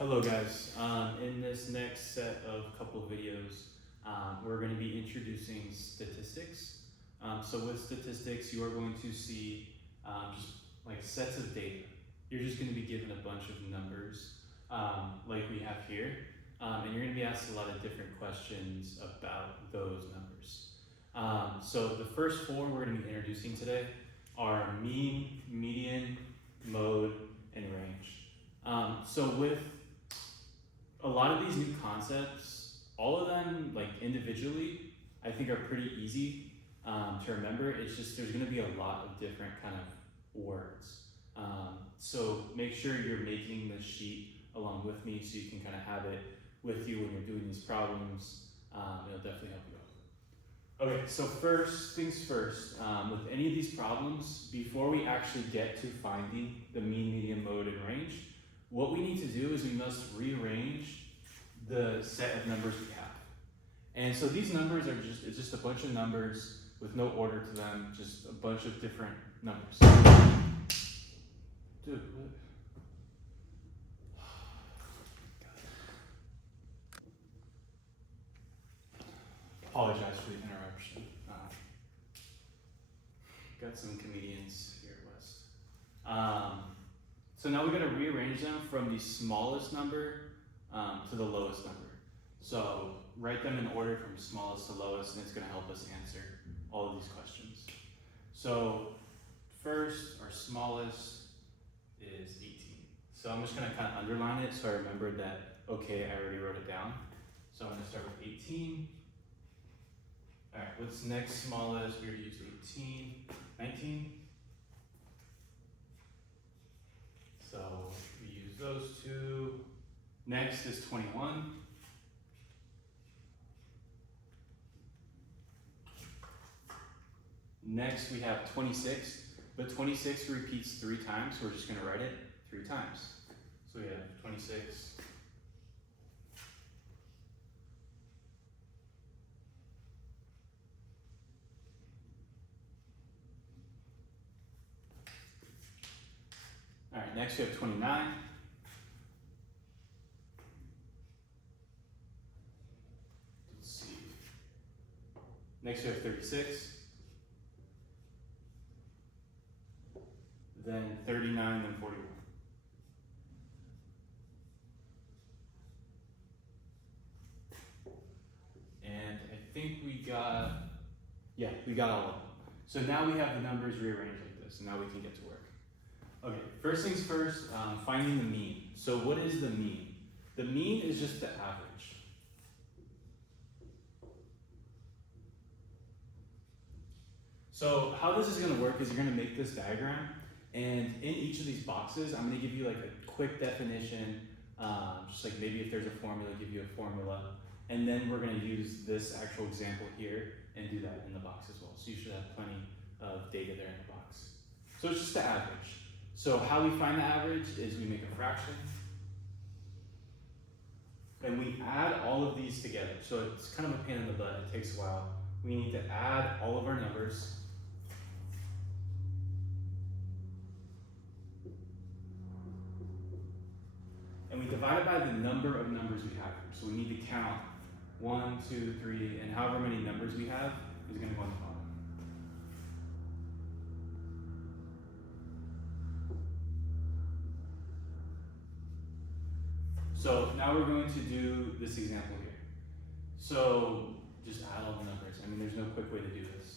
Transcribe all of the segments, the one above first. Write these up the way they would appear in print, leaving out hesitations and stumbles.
Hello guys, in this next set of couple of videos, we're going to be introducing statistics. So with statistics, you are going to see just like sets of data. You're just going to be given a bunch of numbers like we have here, and you're going to be asked a lot of different questions about those numbers. So the first four we're going to be introducing today are mean, median, mode, and range. So with a lot of these new concepts, all of them like individually, I think are pretty easy to remember. It's just there's going to be a lot of different kind of words. So make sure you're making the sheet along with me so you can kind of have it with you when you're doing these problems. It'll definitely help you out. Okay, so first things first, with any of these problems, before we actually get to finding the mean, median, mode, and range, what we need to do is we must rearrange the set of numbers we have. And so these numbers are it's just a bunch of numbers with no order to them, just a bunch of different numbers. Dude, what? Apologize for the interruption. Got some comedians here west. So now we're going to rearrange them from the smallest number to the lowest number. So write them in order from smallest to lowest, and it's going to help us answer all of these questions. So first, our smallest is 18. So I'm just going to kind of underline it so I remember that, okay, I already wrote it down. So I'm going to start with 18. All right, what's next smallest? We already used 18, 19. So we use those two. Next is 21. Next we have 26, but 26 repeats 3 times, so we're just going to write it 3 times. So we have 26. All right, next we have 29. Let's see. Next we have 36. Then 39, then 41. And I think we got all of them. So now we have the numbers rearranged like this, and now we can get to work. Okay, first things first, finding the mean. So what is the mean? The mean is just the average. So how this is going to work is you're going to make this diagram, and in each of these boxes, I'm going to give you like a quick definition, just like maybe if there's a formula, give you a formula, and then we're going to use this actual example here and do that in the box as well. So you should have plenty of data there in the box. So it's just the average. So how we find the average is we make a fraction, and we add all of these together. So it's kind of a pain in the butt, it takes a while. We need to add all of our numbers. And we divide it by the number of numbers we have here. So we need to count 1, 2, 3, and however many numbers we have is going to go on the bottom. So now we're going to do this example here. So just add all the numbers. I mean, there's no quick way to do this.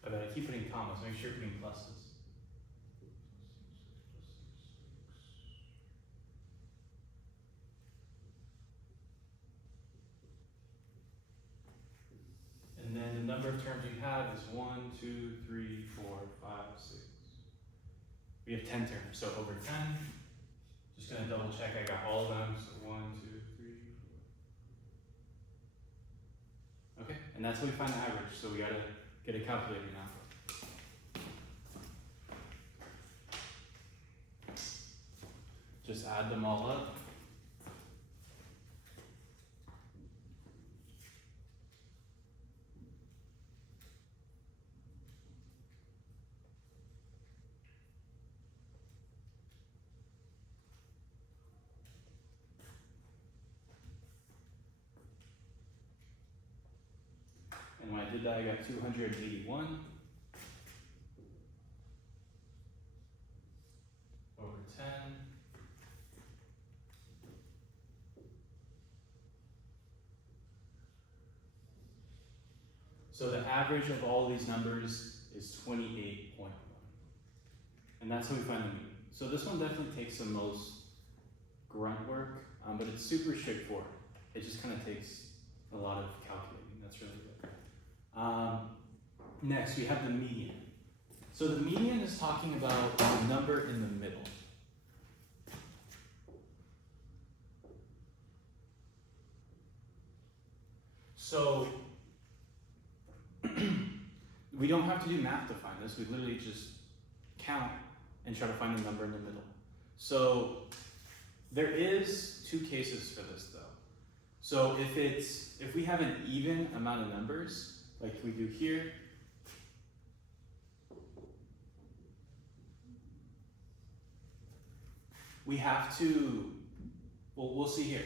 But I keep putting commas, make sure you're putting pluses. And then the number of terms you have is 1, 2, 3, 4, 5, 6. We have 10 terms, so over 10. Just gonna double check I got all of them. So 1, 2, 3, 4. and that's how we find the average. So we gotta get a calculator now. Just add them all up. And when I did that, I got 281 over 10. So the average of all these numbers is 28.1. And that's how we find the mean. So this one definitely takes the most grunt work, but it's super straightforward. It just kind of takes a lot of calculating. That's really good. Next, we have the median. So the median is talking about the number in the middle. So we don't have to do math to find this. We literally just count and try to find the number in the middle. So there is two cases for this though. So if we have an even amount of numbers, like we do here, we have to, well, we'll see here.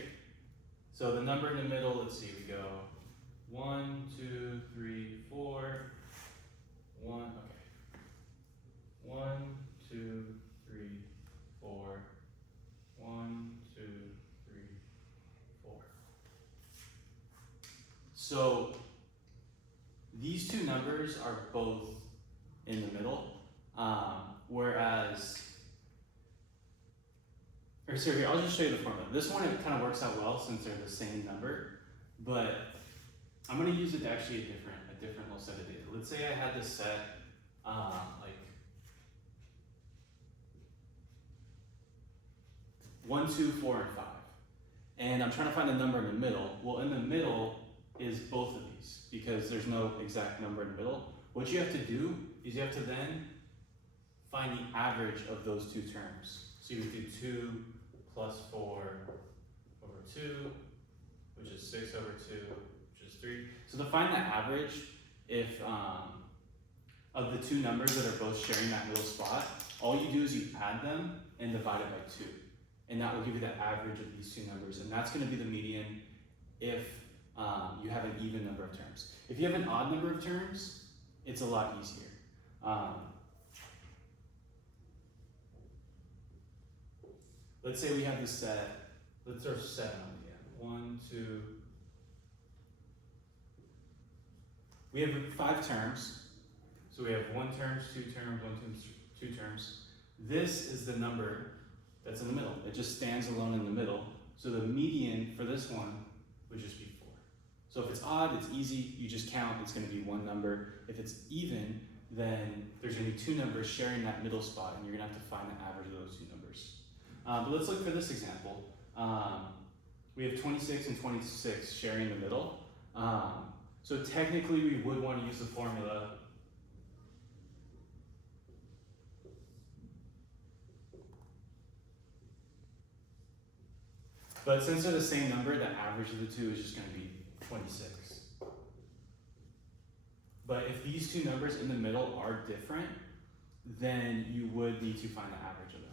So the number in the middle, let's see, we go 1, 2, 3, 4, 1, okay. 1, 2, 3, 4, 1, 2, 3, 4. So these two numbers are both in the middle, whereas, or sorry, here, I'll just show you the formula. This one, it kind of works out well since they're the same number, but I'm going to use it to actually a different little set of data. Let's say I had this set, like 1, 2, 4, and 5. And I'm trying to find a number in the middle. Well, in the middle is both of these because there's no exact number in the middle. What you have to do is you have to then find the average of those two terms. So you would do 2 plus 4 over 2, which is 6 over 2, which is 3. So to find the average, if of the two numbers that are both sharing that middle spot, all you do is you add them and divide it by 2. And that will give you the average of these two numbers. And that's going to be the median if you have an even number of terms. If you have an odd number of terms, it's a lot easier. Let's say we have this set, let's throw 7 on the end. 1, 2. We have 5 terms. So we have 1 terms, 2 terms, 1 terms, 2 terms. This is the number that's in the middle. It just stands alone in the middle. So the median for this one would just be 4. So if it's odd, it's easy. You just count, it's going to be one number. If it's even, then there's going to be 2 numbers sharing that middle spot, and you're going to have to find the average of those 2 numbers. But let's look for this example. We have 26 and 26 sharing the middle. So technically we would want to use the formula but since they're the same number, the average of the two is just going to be 26. But if these two numbers in the middle are different, then you would need to find the average of them.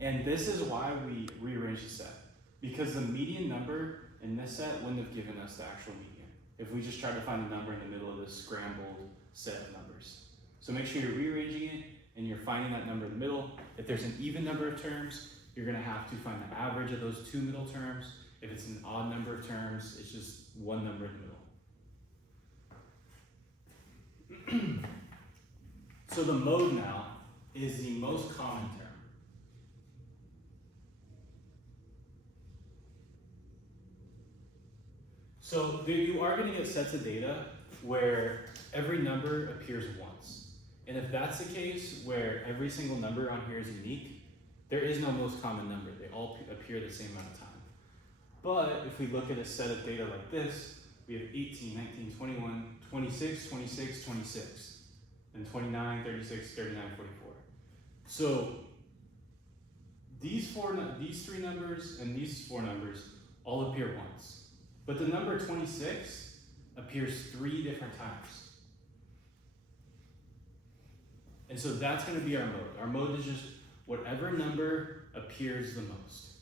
And this is why we rearrange the set. Because the median number in this set wouldn't have given us the actual median if we just tried to find the number in the middle of this scrambled set of numbers. So make sure you're rearranging it and you're finding that number in the middle. If there's an even number of terms, you're going to have to find the average of those 2 middle terms. If it's an odd number of terms, it's just one number in the middle. So the mode now is the most common term. So you are going to get sets of data where every number appears once. And if that's the case, where every single number on here is unique, there is no most common number. They all appear the same amount of time. But if we look at a set of data like this, we have 18, 19, 21, 26, 26, 26, and 29, 36, 39, 44. So these three numbers and these four numbers all appear once. But the number 26 appears 3 different times. And so that's going to be our mode. Our mode is just whatever number appears the most.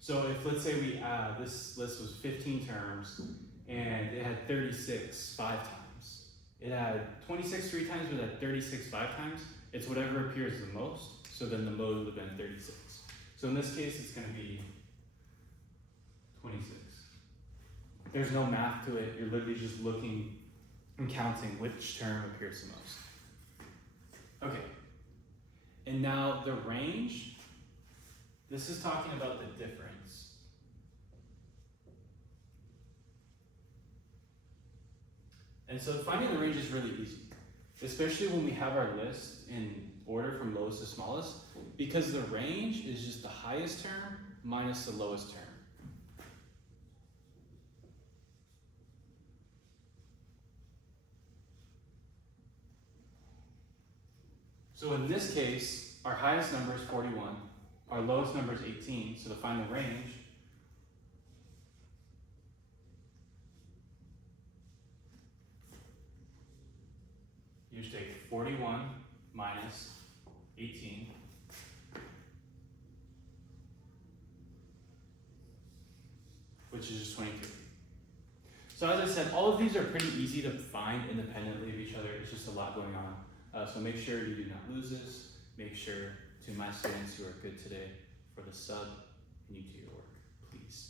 So if, let's say this list was 15 terms and it had 36 5 times. It had 26 3 times, but it had 36 5 times. It's whatever appears the most. So then the mode would have been 36. So in this case, it's going to be 26. There's no math to it. You're literally just looking and counting which term appears the most. Okay. And now the range, this is talking about the difference. And so finding the range is really easy, especially when we have our list in order from lowest to smallest, because the range is just the highest term minus the lowest term. So in this case, our highest number is 41, our lowest number is 18, so to find the range, you just take 41 minus 18, which is just 23. So as I said, all of these are pretty easy to find independently of each other. It's just a lot going on. So make sure you do not lose this. Make sure, to my students who are good today, for the sub, and you do your work, please.